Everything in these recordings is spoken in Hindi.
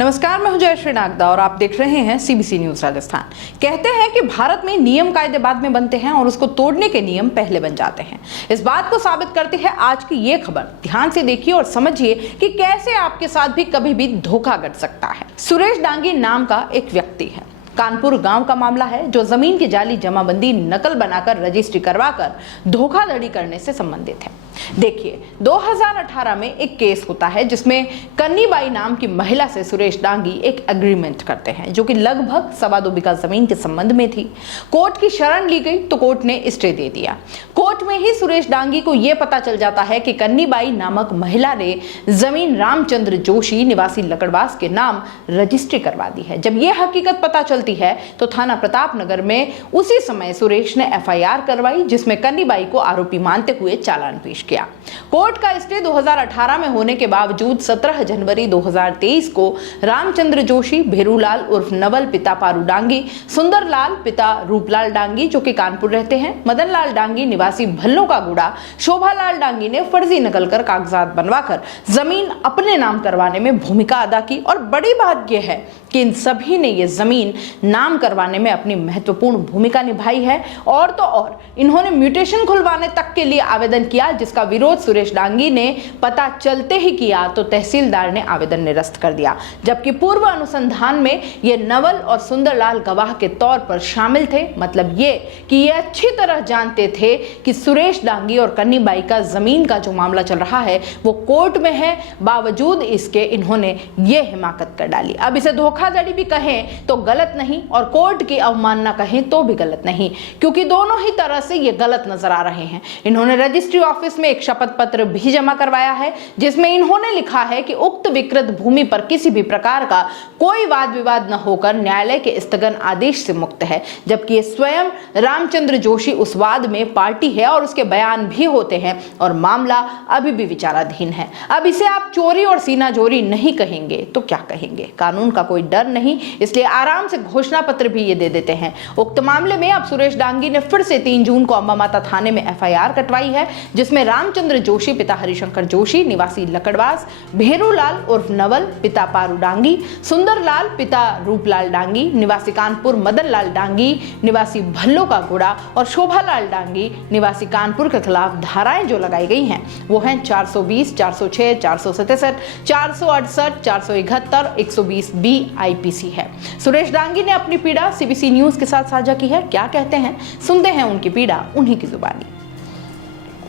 नमस्कार, मैं हूं जयश्री नागदा और आप देख रहे हैं सीबीसी न्यूज राजस्थान। कहते हैं कि भारत में नियम कायदे बाद में बनते हैं और उसको तोड़ने के नियम पहले बन जाते हैं। इस बात को साबित करती है आज की ये खबर। ध्यान से देखिए और समझिए कि कैसे आपके साथ भी कभी भी धोखा घट सकता है। सुरेश डांगी नाम का एक व्यक्ति है। कानपुर गांव का मामला है जो जमीन की जाली जमाबंदी नकल बनाकर रजिस्ट्री करवाकर धोखाधड़ी करने से संबंधित है। देखिए, 2018 में एक केस होता है जिसमें कन्नीबाई नाम की महिला से सुरेश डांगी एक एग्रीमेंट करते हैं जो कि लगभग 2.25 बीघा जमीन के संबंध में थी। कोर्ट की शरण ली गई तो कोर्ट ने स्टे दे दिया। कोर्ट में ही सुरेश डांगी को यह पता चल जाता है कि कन्नीबाई नामक महिला ने जमीन रामचंद्र जोशी निवासी लकड़वास के नाम रजिस्ट्री करवा दी है। जब यह हकीकत पता चलती है तो थाना प्रताप नगर में उसी समय सुरेश ने एफआईआर करवाई जिसमें कन्नीबाई को आरोपी मानते हुए चालान पेश किया। कोर्ट का स्टे 2018 में होने के बावजूद 17 जनवरी 2023 को रामचंद्र जोशी, भेरूलाल उर्फ नवल पिता पारू डांगी, सुंदरलाल पिता रूपलाल डांगी जो कि कानपुर रहते हैं, मदनलाल डांगी निवासी भल्लों का गुड़ा, शोभालाल डांगी ने फर्जी नकल कर कागजात बनवाकर जमीन अपने नाम करवाने में भूमिका अदा की। और बड़ी बात यह है कि इन सभी ने यह जमीन नाम करवाने में अपनी महत्वपूर्ण भूमिका निभाई है। और तो और इन्होंने म्यूटेशन खुलवाने तक के लिए आवेदन किया जिसका विरोध सुरेश डांगी ने पता चलते ही किया तो तहसीलदार ने आवेदन निरस्त कर दिया। जबकि पूर्व अनुसंधान में ये नवल और सुंदरलाल गवाह के तौर पर शामिल थे। मतलब ये कि ये अच्छी तरह जानते थे कि सुरेश डांगी और कन्नीबाई का जमीन का जो मामला चल रहा है वो कोर्ट में है। बावजूद इसके इन्होंने ये हिमाकत कर डाली। अब इसे धोखाधड़ी भी कहें तो गलत नहीं और कोर्ट की अवमानना कहें तो भी गलत नहीं, क्योंकि दोनों ही तरह से ये गलत नजर आ रहे हैं। इन्होंने रजिस्ट्री ऑफिस में एक शपथ पत्र भी जमा करवाया है जिसमें इन्होंने लिखा है कि उक्त विकृत भूमि पर किसी भी प्रकार का कोई वाद विवाद न होकर न्यायालय के स्थगन आदेश से मुक्त है। जबकि ये स्वयं रामचंद्र जोशी उस वाद में पार्टी है और उसके बयान भी होते हैं और मामला अभी भी विचाराधीन है। अब इसे आप चोरी और सीनाजोरी नहीं कहेंगे तो क्या कहेंगे? कानून का कोई डर नहीं, इसलिए आराम से घोषणा पत्र भी ये दे देते हैं। उक्त मामले में अब सुरेश डांगी ने फिर से 3 जून को अम्बा माता थाने में एफआईआर कटवाई है जिसमें रामचंद्र जोशी पिता हरिशंकर जोशी निवासी लकड़वास, भेरूलाल उर्फ नवल पिता पारू डांगी, सुंदरलाल पिता रूपलाल डांगी निवासी कानपुर, मदनलाल डांगी निवासी भल्लों का गुड़ा और शोभालाल डांगी निवासी कानपुर के खिलाफ धाराएं जो लगाई गई हैं वो हैं 420, 406, 467, 468, 471, 120B आईपीसी है। सुरेश डांगी ने अपनी पीड़ा सीबीसी न्यूज के साथ साझा की है। क्या कहते हैं, सुनते हैं उनकी पीड़ा उन्हीं की जुबानी।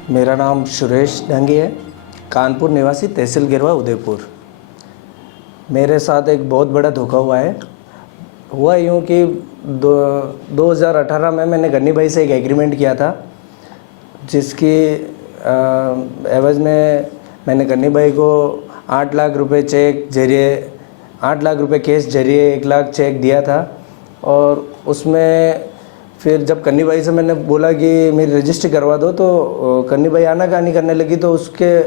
मेरा नाम सुरेश डांगी है, कानपुर निवासी, तहसील गिरवा, उदयपुर। मेरे साथ एक बहुत बड़ा धोखा हुआ है। हुआ यूँ कि 2018 में मैंने कन्नीबाई से एक एग्रीमेंट किया था जिसकी एवज में मैंने कन्नीबाई को 8 लाख रुपए चेक जरिए 8 लाख रुपए कैश जरिए 1 लाख चेक दिया था। और उसमें फिर जब कन्नीबाई से मैंने बोला कि मेरी रजिस्ट्री करवा दो तो कन्नीबाई आनाकानी करने लगी। तो उसके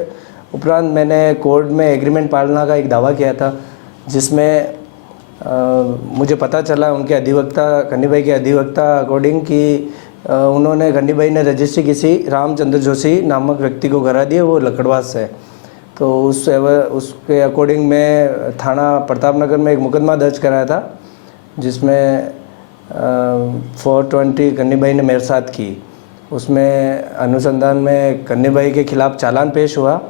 उपरांत मैंने कोर्ट में एग्रीमेंट पालना का एक दावा किया था जिसमें मुझे पता चला उनके अधिवक्ता, कन्नीबाई के अधिवक्ता अकॉर्डिंग कि उन्होंने कन्नीबाई ने रजिस्ट्री किसी रामचंद्र जोशी नामक व्यक्ति को करा दी है, वो लकड़वास है। तो उसके अकॉर्डिंग मैं थाना प्रताप नगर में एक मुकदमा दर्ज कराया था जिसमें 420 कन्नीबाई ने मेरे साथ की। उसमें अनुसंधान में कन्नीबाई के खिलाफ चालान पेश हुआ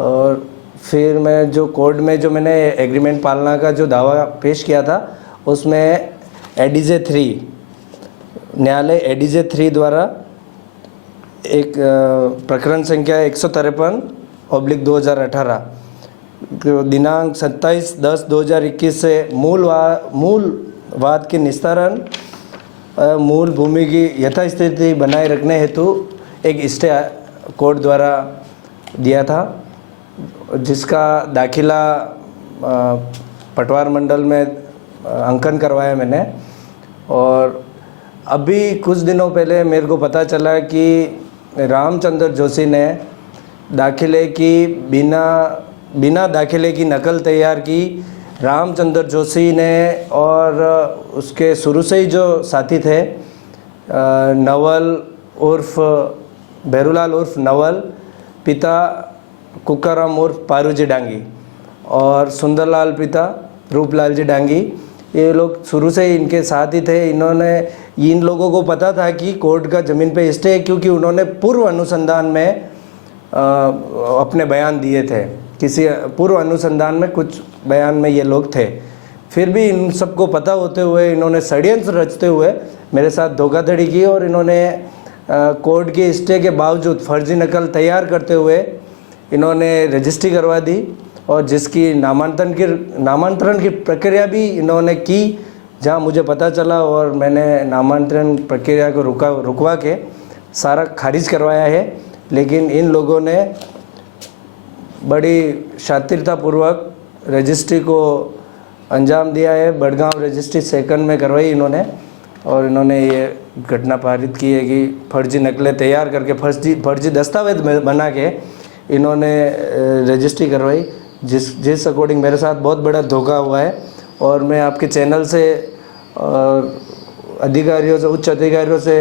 और फिर मैं जो कोर्ट में जो मैंने एग्रीमेंट पालना का जो दावा पेश किया था उसमें एडीजे 3 न्यायालय एडीजे 3 द्वारा एक प्रकरण संख्या 153/2018 दिनांक 27/10/2021 से मूल वाद के निस्तारण, मूल भूमि की यथास्थिति बनाए रखने हेतु एक स्टे कोर्ट द्वारा दिया था जिसका दाखिला पटवार मंडल में अंकन करवाया मैंने। और अभी कुछ दिनों पहले मेरे को पता चला कि रामचंद्र जोशी ने दाखिले की बिना दाखिले की नकल तैयार की। रामचंद्र जोशी ने और उसके शुरू से ही जो साथी थे नवल उर्फ भेरूलाल उर्फ नवल, पिता कुकाराम उर्फ पारूजी डांगी और सुंदरलाल पिता रूपलाल जी डांगी, ये लोग शुरू से ही इनके साथ ही थे। इन लोगों को पता था कि कोर्ट का ज़मीन पे स्टे है, क्योंकि उन्होंने पूर्व अनुसंधान में अपने बयान दिए थे। किसी पूर्व अनुसंधान में कुछ बयान में ये लोग थे। फिर भी इन सबको पता होते हुए इन्होंने षड्यंत्र रचते हुए मेरे साथ धोखाधड़ी की, और इन्होंने कोर्ट के स्टे के बावजूद फर्जी नकल तैयार करते हुए इन्होंने रजिस्ट्री करवा दी, और जिसकी नामांतरण की प्रक्रिया भी इन्होंने की, जहां मुझे पता चला, और मैंने नामांतरण प्रक्रिया को रुकवा के सारा खारिज करवाया है। लेकिन इन लोगों ने बड़ी शातिरतापूर्वक रजिस्ट्री को अंजाम दिया है। बड़गांव रजिस्ट्री सेकंड में करवाई इन्होंने, और इन्होंने ये घटना पारित की है कि फर्जी नकलें तैयार करके फर्जी दस्तावेज बना के इन्होंने रजिस्ट्री करवाई, जिस अकॉर्डिंग मेरे साथ बहुत बड़ा धोखा हुआ है। और मैं आपके चैनल से अधिकारियों से, उच्च अधिकारियों से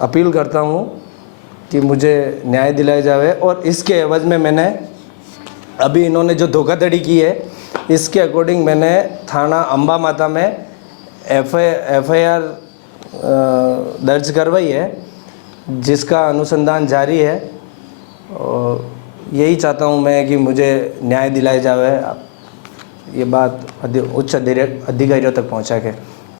अपील करता हूँ कि मुझे न्याय दिलाया जाए। और इसके एवज में मैंने अभी इन्होंने जो धोखाधड़ी की है, इसके अकॉर्डिंग मैंने थाना अम्बा माता में FIR दर्ज करवाई है, जिसका अनुसंधान जारी है। और यही चाहता हूँ मैं कि मुझे न्याय दिलाया जाए, ये बात उच्च अधिकारियों तक पहुँचा के।